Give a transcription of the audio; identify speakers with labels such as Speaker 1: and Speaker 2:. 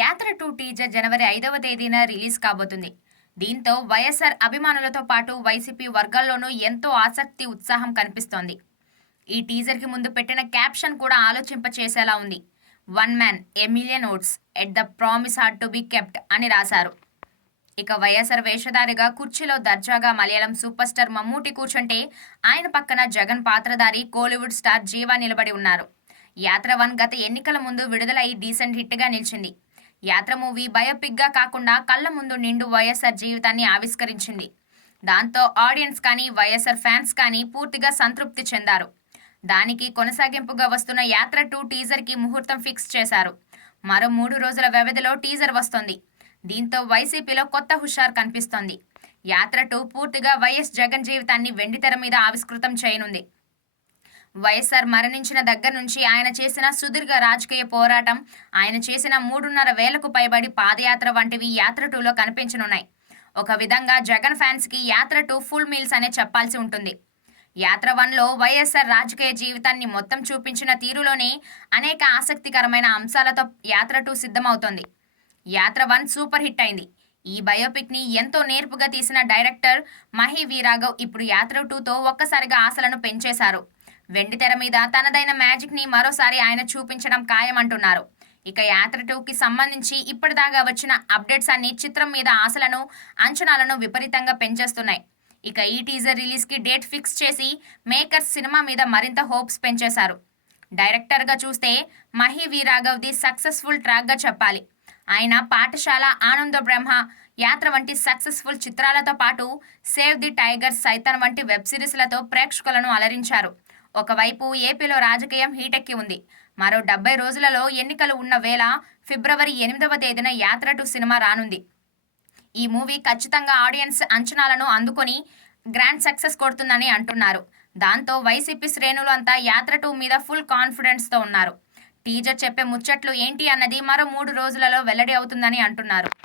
Speaker 1: యాత్ర two teaser జనవరి ఐదవ తేదీన రిలీజ్ కాబోతుంది. దీంతో వైఎస్ఆర్ అభిమానులతో పాటు వైసీపీ వర్గాల్లోనూ ఎంతో ఆసక్తి ఉత్సాహం కనిపిస్తోంది. ఈ టీజర్కి ముందు పెట్టిన క్యాప్షన్ కూడా ఆలోచింపచేసేలా ఉంది. One man a million votes at the promise heart to be kept అని రాశారు. ఇక వైఎస్ఆర్ వేషధారిగా కుర్చీలో దర్జాగా మలయాళం సూపర్ స్టార్ మమ్మూటి కూర్చుంటే ఆయన పక్కన జగన్ పాత్రధారి కోలీవుడ్ స్టార్ జీవా నిలబడి ఉన్నారు. యాత్ర వన్ గత ఎన్నికల ముందు విడుదలై డీసెంట్ హిట్గా నిలిచింది. యాత్ర మూవీ బయోపిక్గా కాకుండా కళ్ళ ముందు నిండు వైఎస్ఆర్ జీవితాన్ని ఆవిష్కరించింది. దాంతో ఆడియన్స్ కానీ వైఎస్ఆర్ ఫ్యాన్స్ కానీ పూర్తిగా సంతృప్తి చెందారు. దానికి కొనసాగింపుగా వస్తున్న యాత్ర టూ టీజర్కి ముహూర్తం ఫిక్స్ చేశారు. మరో మూడు రోజుల వ్యవధిలో టీజర్ వస్తుంది. దీంతో వైసీపీలో కొత్త హుషార్ కనిపిస్తోంది. యాత్ర టూ పూర్తిగా వైఎస్ జగన్ జీవితాన్ని వెండితెర మీద ఆవిష్కృతం చేయనుంది. వైఎస్ఆర్ మరణించిన దగ్గర నుంచి ఆయన చేసిన సుదీర్ఘ రాజకీయ పోరాటం ఆయన చేసిన మూడున్నర వేలకు పైబడి పాదయాత్ర వంటివి యాత్ర టూలో కనిపించనున్నాయి. ఒక విధంగా జగన్ ఫ్యాన్స్కి యాత్ర టూ ఫుల్ మీల్స్ అనే చెప్పాల్సి ఉంటుంది. యాత్ర వన్లో వైఎస్ఆర్ రాజకీయ జీవితాన్ని మొత్తం చూపించిన తీరులోనే అనేక ఆసక్తికరమైన అంశాలతో యాత్ర టూ సిద్ధమవుతోంది. యాత్ర వన్ సూపర్ హిట్ అయింది. ఈ బయోపిక్ని ఎంతో నేర్పుగా తీసిన డైరెక్టర్ మహి వీరాఘవ్ ఇప్పుడు యాత్ర టూతో ఒక్కసారిగా ఆశలను పెంచేశారు. వెండితెర మీద తనదైన మ్యాజిక్ని మరోసారి ఆయన చూపించడం ఖాయమంటున్నారు. ఇక యాత్ర టూకి సంబంధించి ఇప్పటిదాకా వచ్చిన అప్డేట్స్ అన్ని చిత్రం మీద ఆశలను అంచనాలను విపరీతంగా పెంచేస్తున్నాయి. ఇక ఈ టీజర్ రిలీజ్కి డేట్ ఫిక్స్ చేసి మేకర్స్ సినిమా మీద మరింత హోప్స్ పెంచేశారు. డైరెక్టర్గా చూస్తే మహి వీరాఘవ్ది సక్సెస్ఫుల్ ట్రాక్గా చెప్పాలి. ఆయన పాఠశాల ఆనంద బ్రహ్మ యాత్ర వంటి సక్సెస్ఫుల్ చిత్రాలతో పాటు సేవ్ ది టైగర్స్ సైతన్ వంటి వెబ్ సిరీస్లతో ప్రేక్షకులను అలరించారు. ఒకవైపు ఏపీలో రాజకీయం హీటెక్కి ఉంది. మరో డెబ్బై రోజులలో ఎన్నికలు ఉన్న వేళ ఫిబ్రవరి ఎనిమిదవ తేదీన యాత్ర టు సినిమా రానుంది. ఈ మూవీ ఖచ్చితంగా ఆడియన్స్ అంచనాలను అందుకొని గ్రాండ్ సక్సెస్ కొడుతుందని అంటున్నారు. దాంతో వైసీపీ శ్రేణులు అంతా యాత్ర టూ మీద ఫుల్ కాన్ఫిడెన్స్తో ఉన్నారు. టీజర్ చెప్పే ముచ్చట్లు ఏంటి అన్నది మరో మూడు రోజులలో వెల్లడి అవుతుందని అంటున్నారు.